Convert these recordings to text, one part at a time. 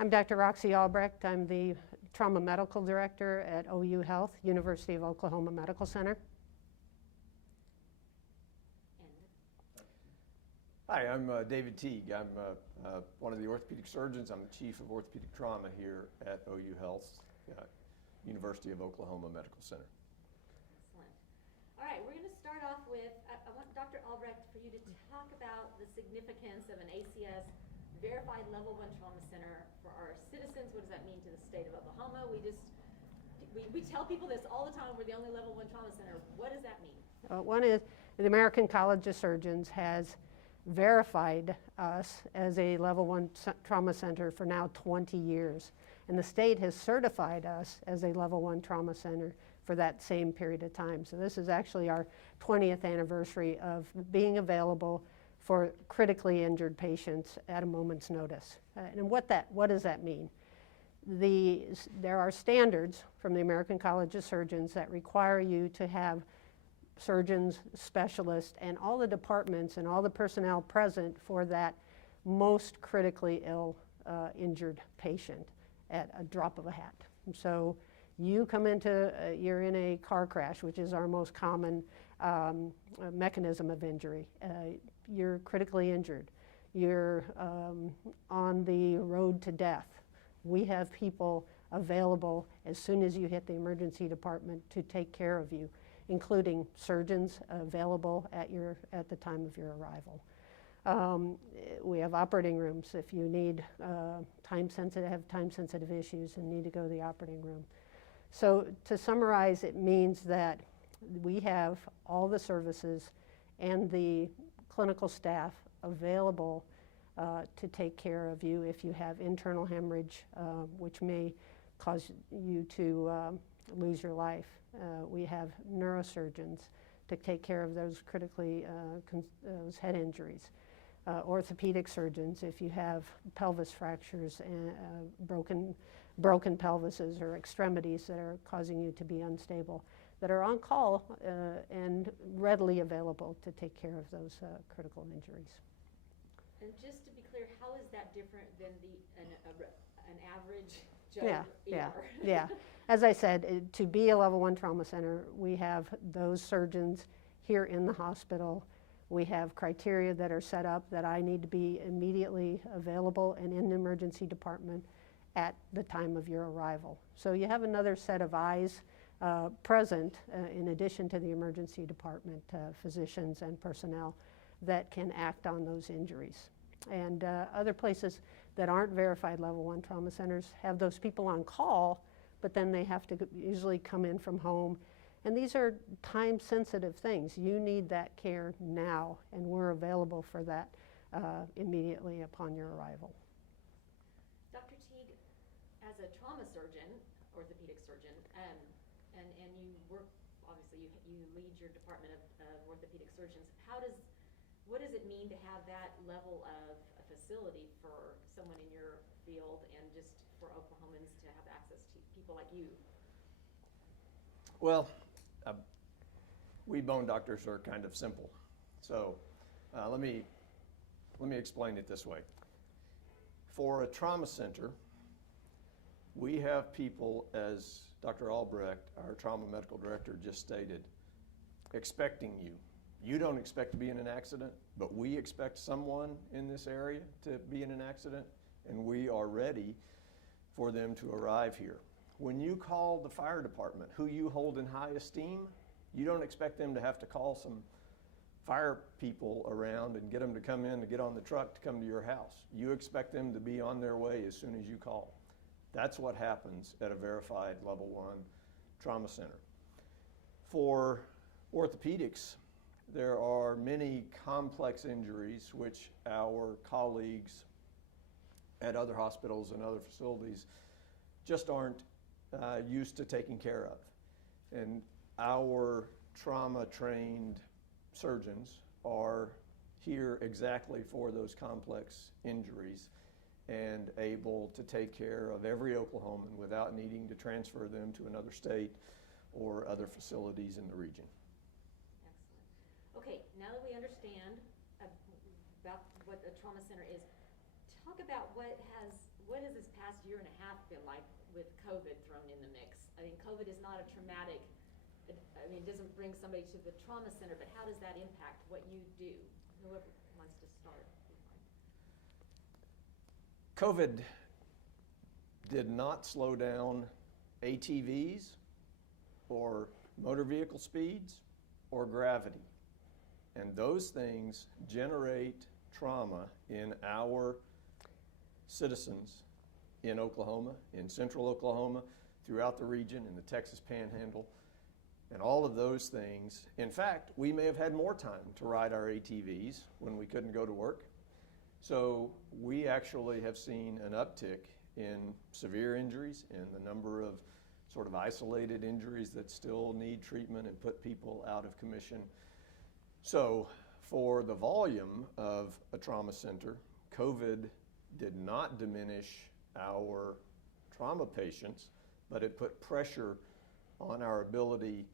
I'm Dr. Roxy Albrecht. I'm the Trauma Medical Director at OU Health, University of Oklahoma Medical Center. Hi, I'm David Teague. I'm one of the orthopedic surgeons. I'm the Chief of Orthopedic Trauma here at OU Health, University of Oklahoma Medical Center. Excellent. All right, we're going to start off with, I want Dr. Albrecht for you to talk about the significance of an ACS verified level 1 trauma center for our citizens. What does that mean to the state of Oklahoma? We tell people this all the time. We're the only level 1 trauma center. What does that mean? One is the American College of Surgeons has verified us as a level 1 trauma center for now 20 years. And the state has certified us as a level 1 trauma center for that same period of time. So this is actually our 20th anniversary of being available for critically injured patients at a moment's notice. And what does that mean? There are standards from the American College of Surgeons that require you to have surgeons, specialists, and all the departments and all the personnel present for that most critically ill, injured patient at a drop of a hat. And so you come into, you're in a car crash, which is our most common mechanism of injury. You're critically injured. You're on the road to death. We have people available as soon as you hit the emergency department to take care of you, including surgeons available at the time of your arrival. We have operating rooms if you need time-sensitive issues and need to go to the operating room. So to summarize, it means that we have all the services and the clinical staff available to take care of you if you have internal hemorrhage, which may cause you to lose your life. We have neurosurgeons to take care of those those head injuries. Orthopedic surgeons if you have pelvis fractures and broken pelvises or extremities that are causing you to be unstable, that are on call and readily available to take care of those critical injuries. And just to be clear, how is that different than an average Joe ER? Yeah. As I said, to be a level 1 trauma center, we have those surgeons here in the hospital. We have criteria that are set up that I need to be immediately available and in the emergency department at the time of your arrival. So you have another set of eyes present in addition to the emergency department physicians and personnel that can act on those injuries. And other places that aren't verified level 1 trauma centers have those people on call, but then they have to usually come in from home. And these are time-sensitive things. You need that care now, and we're available for that immediately upon your arrival. Dr. Teague, as a trauma surgeon, orthopedic surgeon, and you work, obviously you lead your department of orthopedic surgeons, what does it mean to have that level of a facility for someone in your field and just for Oklahomans to have access to people like you? Well, we bone doctors are kind of simple. So let me explain it this way. For a trauma center, we have people, as Dr. Albrecht, our trauma medical director, just stated, expecting you. You don't expect to be in an accident, but we expect someone in this area to be in an accident, and we are ready for them to arrive here. When you call the fire department, who you hold in high esteem, you don't expect them to have to call some fire people around and get them to come in to get on the truck to come to your house. You expect them to be on their way as soon as you call. That's what happens at a verified level 1 trauma center. For orthopedics, there are many complex injuries which our colleagues at other hospitals and other facilities just aren't used to taking care of. And our trauma-trained surgeons are here exactly for those complex injuries and able to take care of every Oklahoman without needing to transfer them to another state or other facilities in the region. Excellent. Okay, now that we understand about what a trauma center is, talk about what what has this past year and a half been like with COVID thrown in the mix? I mean, COVID is not a traumatic, I mean, it doesn't bring somebody to the trauma center, but how does that impact what you do? Whoever wants to start. COVID did not slow down ATVs or motor vehicle speeds or gravity. And those things generate trauma in our citizens in Oklahoma, in central Oklahoma, throughout the region, in the Texas Panhandle, and all of those things. In fact, we may have had more time to ride our ATVs when we couldn't go to work. So we actually have seen an uptick in severe injuries and the number of sort of isolated injuries that still need treatment and put people out of commission. So for the volume of a trauma center, COVID did not diminish our trauma patients, but it put pressure on our ability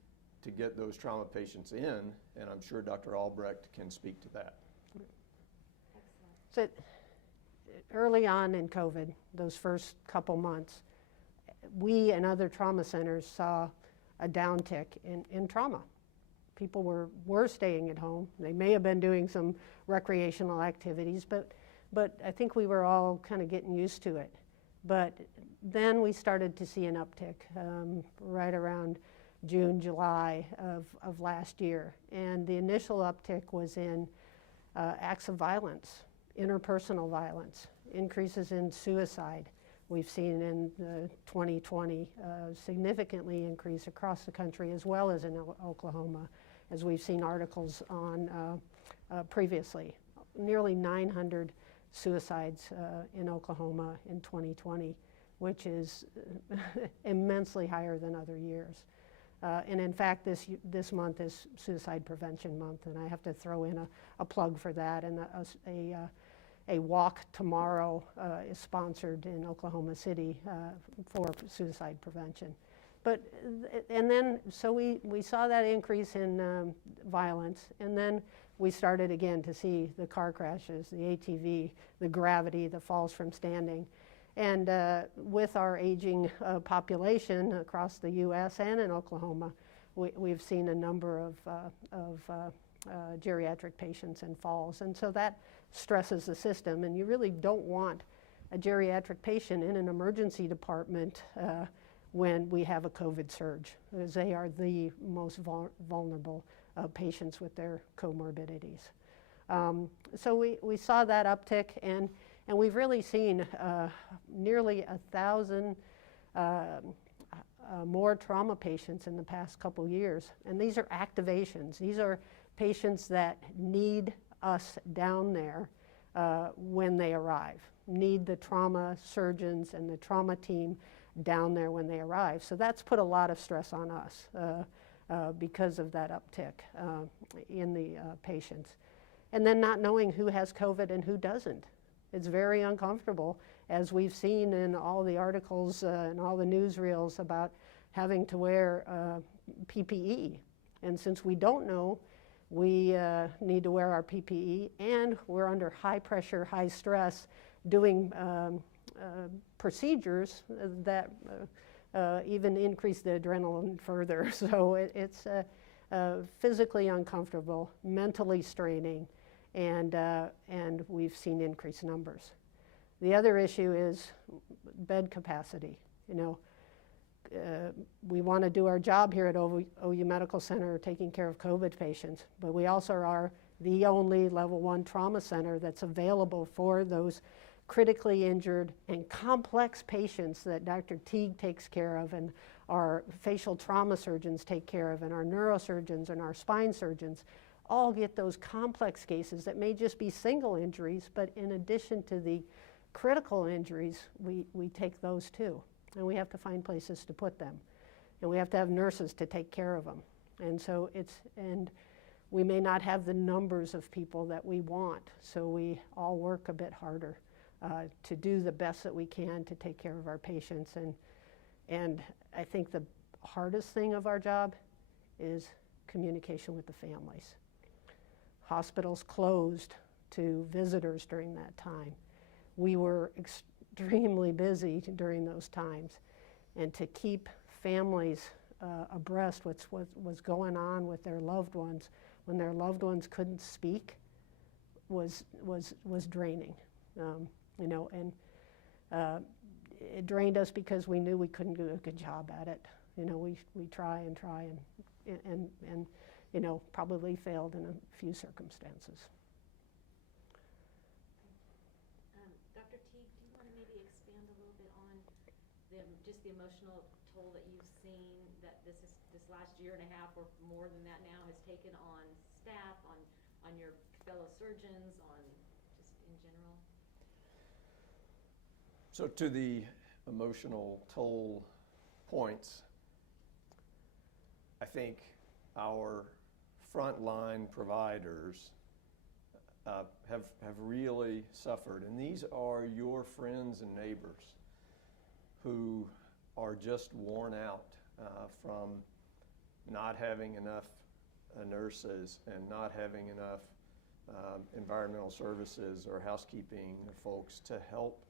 to get those trauma patients in, and I'm sure Dr. Albrecht can speak to that. So early on in COVID, those first couple months, we and other trauma centers saw a downtick in trauma. People were staying at home. They may have been doing some recreational activities, but I think we were all kind of getting used to it. But then we started to see an uptick right around June, July of last year. And the initial uptick was in acts of violence, interpersonal violence, increases in suicide. We've seen in 2020 significantly increase across the country as well as in Oklahoma, as we've seen articles on previously. Nearly 900 suicides in Oklahoma in 2020, which is immensely higher than other years. And in fact, this month is Suicide Prevention Month, and I have to throw in a plug for that. And a walk tomorrow is sponsored in Oklahoma City for suicide prevention. But, and then, so we saw that increase in violence, and then we started again to see the car crashes, the ATV, the gravity, the falls from standing. And with our aging population across the U.S. and in Oklahoma, we've seen a number of geriatric patients and falls. And so that stresses the system, and you really don't want a geriatric patient in an emergency department when we have a COVID surge, because they are the most vulnerable patients with their comorbidities. So we saw that uptick, and we've really seen nearly 1,000 more trauma patients in the past couple years. And these are activations. These are patients that need us down there when they arrive, need the trauma surgeons and the trauma team down there when they arrive. So that's put a lot of stress on us because of that uptick in the patients. And then not knowing who has COVID and who doesn't. It's very uncomfortable, as we've seen in all the articles and all the newsreels about having to wear PPE. And since we don't know, we need to wear our PPE, and we're under high pressure, high stress, doing procedures that even increase the adrenaline further. So it's physically uncomfortable, mentally straining, and we've seen increased numbers. The other issue is bed capacity. You know, we want to do our job here at OU Medical Center taking care of COVID patients, but we also are the only level 1 trauma center that's available for those critically injured and complex patients that Dr. Teague takes care of, and our facial trauma surgeons take care of, and our neurosurgeons and our spine surgeons all get those complex cases that may just be single injuries, but in addition to the critical injuries, we take those too. And we have to find places to put them. And we have to have nurses to take care of them. And so and we may not have the numbers of people that we want, so we all work a bit harder to do the best that we can to take care of our patients. And I think the hardest thing of our job is communication with the families. Hospitals closed to visitors during that time. We were extremely busy during those times. And to keep families abreast what was going on with their loved ones when their loved ones couldn't speak was draining. You know, and it drained us because we knew we couldn't do a good job at it. You know, we try and you know, probably failed in a few circumstances. Dr. Teague, do you want to maybe expand a little bit on just the emotional toll that you've seen that this last year and a half or more than that now has taken on staff, on your fellow surgeons, on just in general? So to the emotional toll points, I think our frontline providers have really suffered. And these are your friends and neighbors who are just worn out from not having enough nurses and not having enough environmental services or housekeeping folks to help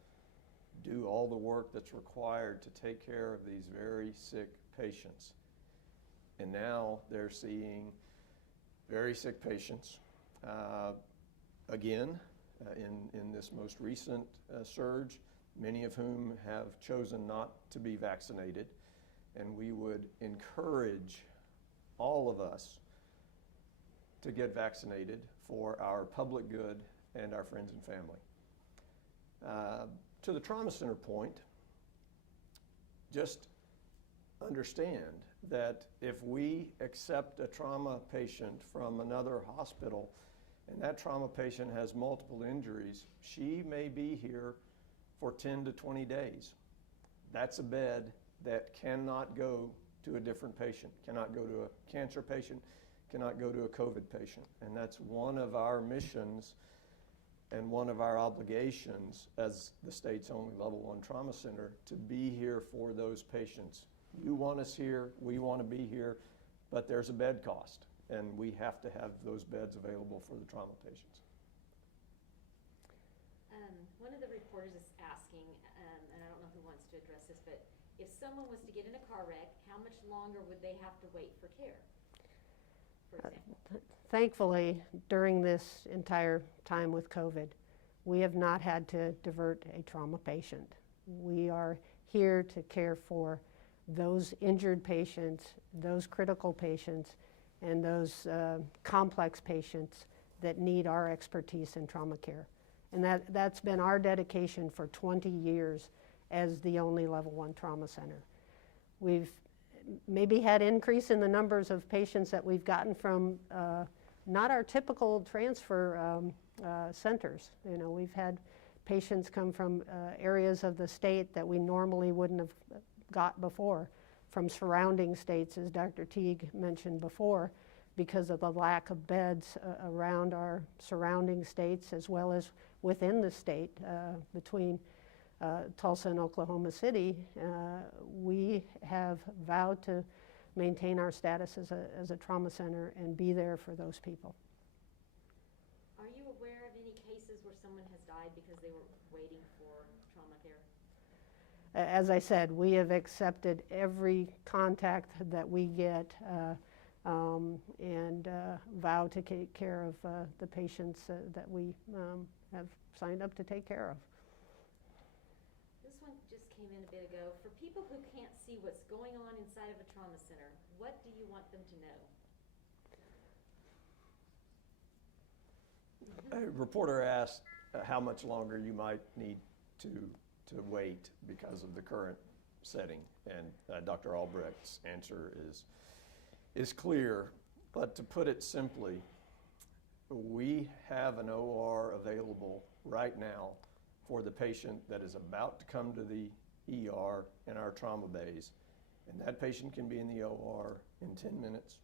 do all the work that's required to take care of these very sick patients. And now they're seeing very sick patients again in this most recent surge, many of whom have chosen not to be vaccinated. And we would encourage all of us to get vaccinated for our public good and our friends and family. To the trauma center point, just understand that if we accept a trauma patient from another hospital and that trauma patient has multiple injuries, she may be here for 10 to 20 days. That's a bed that cannot go to a different patient, cannot go to a cancer patient, cannot go to a COVID patient. And that's one of our missions and one of our obligations as the state's only level 1 trauma center to be here for those patients. You want us here, we want to be here, but there's a bed cost, and we have to have those beds available for the trauma patients. One of the reporters is asking, and I don't know who wants to address this, but if someone was to get in a car wreck, how much longer would they have to wait for care, for example? Thankfully, during this entire time with COVID, we have not had to divert a trauma patient. We are here to care for those injured patients, those critical patients, and those complex patients that need our expertise in trauma care. And that's been our dedication for 20 years as the only level 1 trauma center. We've maybe had increase in the numbers of patients that we've gotten from not our typical transfer centers. You know, we've had patients come from areas of the state that we normally wouldn't have got before, from surrounding states, as Dr. Teague mentioned before, because of the lack of beds around our surrounding states as well as within the state. Between Tulsa and Oklahoma City, we have vowed to maintain our status as a trauma center and be there for those people. Are you aware of any cases where someone has died because they were waiting for trauma care? As I said, we have accepted every contact that we get and vow to take care of the patients that we have signed up to take care of. This one just came in a bit ago. For people who can't see what's going on inside of a trauma center, what do you want them to know? A reporter asked how much longer you might need to wait because of the current setting, and Dr. Albrecht's answer is clear, but to put it simply, we have an OR available right now for the patient that is about to come to the ER in our trauma bays, and that patient can be in the OR in 10 minutes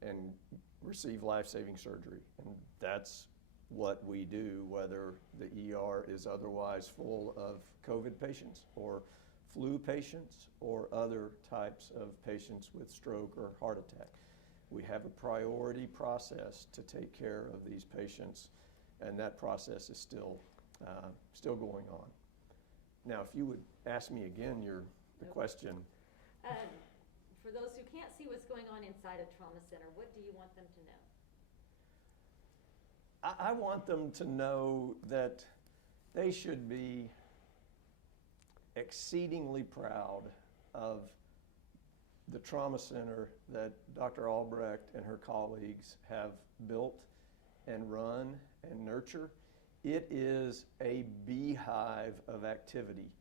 and receive life-saving surgery. And that's what we do, whether the ER is otherwise full of COVID patients or flu patients or other types of patients with stroke or heart attack. We have a priority process to take care of these patients, and that process is still going on. Now, if you would ask me again the question. For those who can't see what's going on inside a trauma center, what do you want them to know? I want them to know that they should be exceedingly proud of the trauma center that Dr. Albrecht and her colleagues have built and run and nurture. It is a beehive of activity,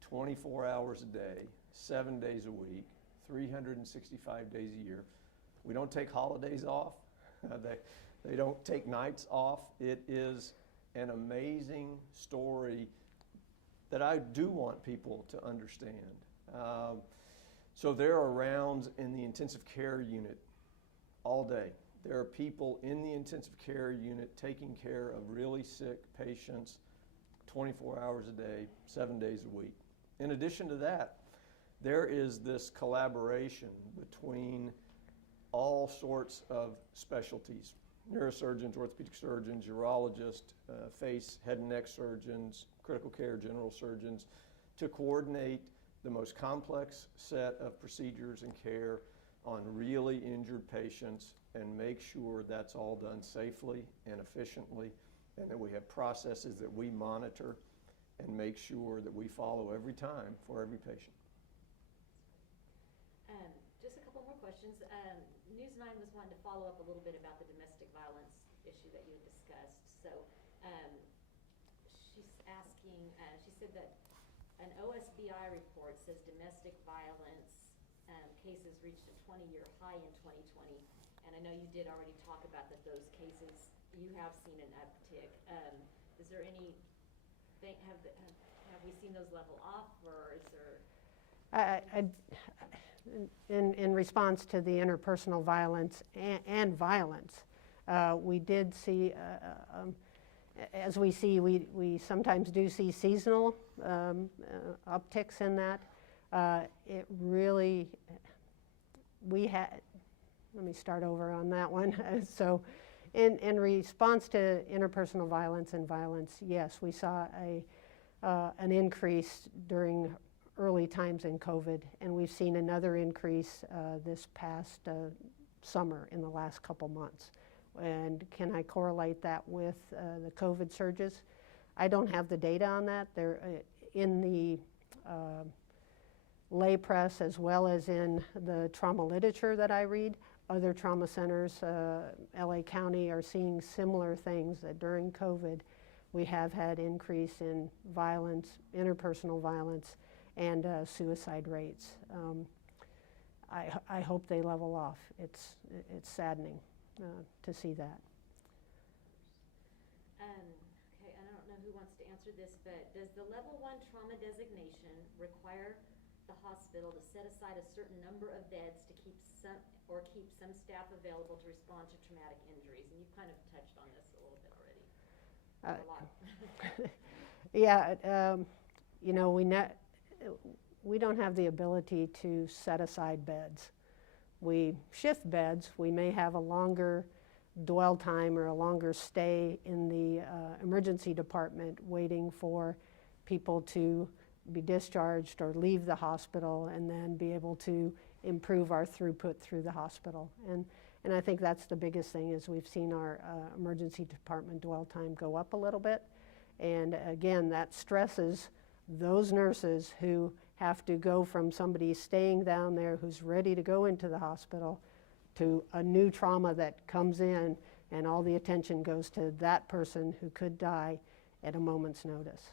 24 hours a day, 7 days a week, 365 days a year. We don't take holidays off. They don't take nights off. It is an amazing story that I do want people to understand. So there are rounds in the intensive care unit all day. There are people in the intensive care unit taking care of really sick patients 24 hours a day, 7 days a week. In addition to that, there is this collaboration between all sorts of specialties: neurosurgeons, orthopedic surgeons, urologists, face, head and neck surgeons, critical care general surgeons, to coordinate the most complex set of procedures and care on really injured patients and make sure that's all done safely and efficiently, and that we have processes that we monitor and make sure that we follow every time for every patient. Just a couple more questions. News 9 was wanting to follow up a little bit about the domestic violence issue that you had discussed. So she's asking, she said that an OSBI report says domestic violence cases reached a 20-year high in 2020. And I know you did already talk about that those cases, you have seen an uptick. Is there any, have we seen those level off, or is there? In response to the interpersonal violence and violence, we did see, as we see, we sometimes do see seasonal upticks in that. It really, let me start over on that one. So in response to interpersonal violence and violence, yes, we saw an increase during early times in COVID, and we've seen another increase this past summer in the last couple months. And can I correlate that with the COVID surges? I don't have the data on that. They're in the lay press as well as in the trauma literature that I read. Other trauma centers, LA County, are seeing similar things, that during COVID we have had increase in violence, interpersonal violence, and suicide rates. I hope they level off. It's saddening to see that. Okay, I don't know who wants to answer this, but does the level 1 trauma designation require the hospital to set aside a certain number of beds to keep some staff available to respond to traumatic injuries? And you've kind of touched on this a little bit already. A lot. Yeah, you know, we don't have the ability to set aside beds. We shift beds. We may have a longer dwell time or a longer stay in the emergency department waiting for people to be discharged or leave the hospital, and then be able to improve our throughput through the hospital. And I think that's the biggest thing, is we've seen our emergency department dwell time go up a little bit. And again, that stresses those nurses who have to go from somebody staying down there who's ready to go into the hospital to a new trauma that comes in, and all the attention goes to that person who could die at a moment's notice.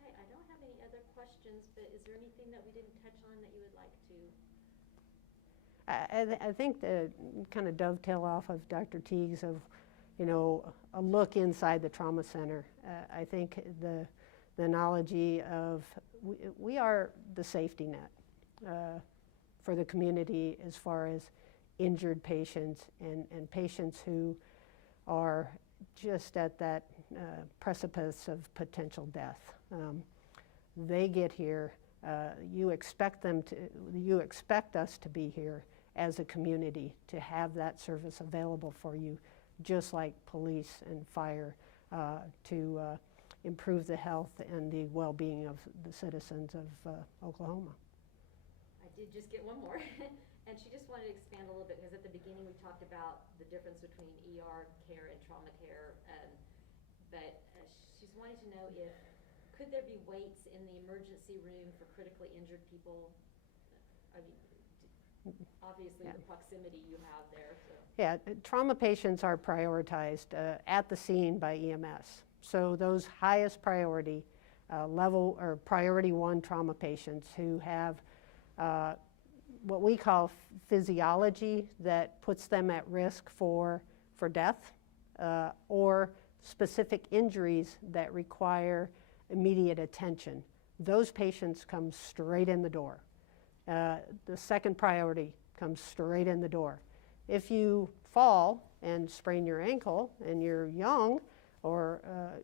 Okay, I don't have any other questions, but is there anything that we didn't touch on that you would like to? I think the kind of dovetail off of Dr. Teague's of, you know, a look inside the trauma center. I think the analogy of we are the safety net for the community as far as injured patients and patients who are just at that precipice of potential death. They get here. You expect us to be here as a community, to have that service available for you, just like police and fire, to improve the health and the well-being of the citizens of Oklahoma. I did just get one more, and she just wanted to expand a little bit, because at the beginning we talked about the difference between ER care and trauma care, but she's wanting to know if, could there be waits in the emergency room for critically injured people? I mean, obviously the proximity you have there, so. Yeah, trauma patients are prioritized at the scene by EMS. So those highest priority level or priority 1 trauma patients who have what we call physiology that puts them at risk for death or specific injuries that require immediate attention. Those patients come straight in the door. The second priority comes straight in the door. If you fall and sprain your ankle and you're young, or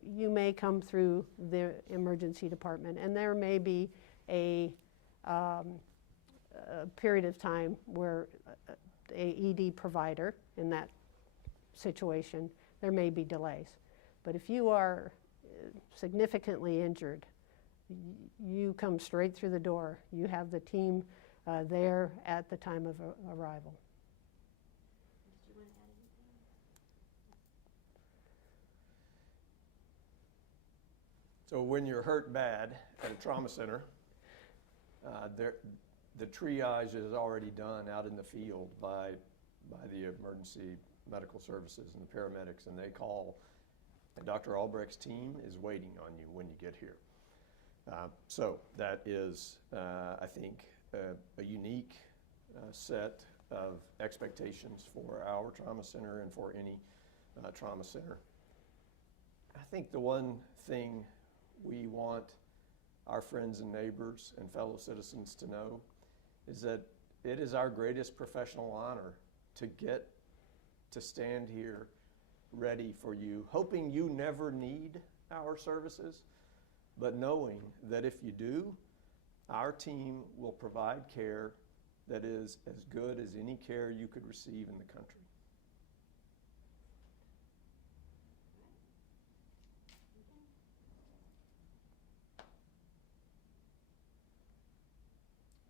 you may come through the emergency department, and there may be a period of time where a ED provider in that situation, there may be delays. But if you are significantly injured, you come straight through the door. You have the team there at the time of arrival. Did you want to add anything? So when you're hurt bad at a trauma center, the triage is already done out in the field by the emergency medical services and the paramedics, and they call, and Dr. Albrecht's team is waiting on you when you get here. So that is, I think, a unique set of expectations for our trauma center and for any trauma center. I think the one thing we want our friends and neighbors and fellow citizens to know is that it is our greatest professional honor to get to stand here ready for you, hoping you never need our services, but knowing that if you do, our team will provide care that is as good as any care you could receive in the country.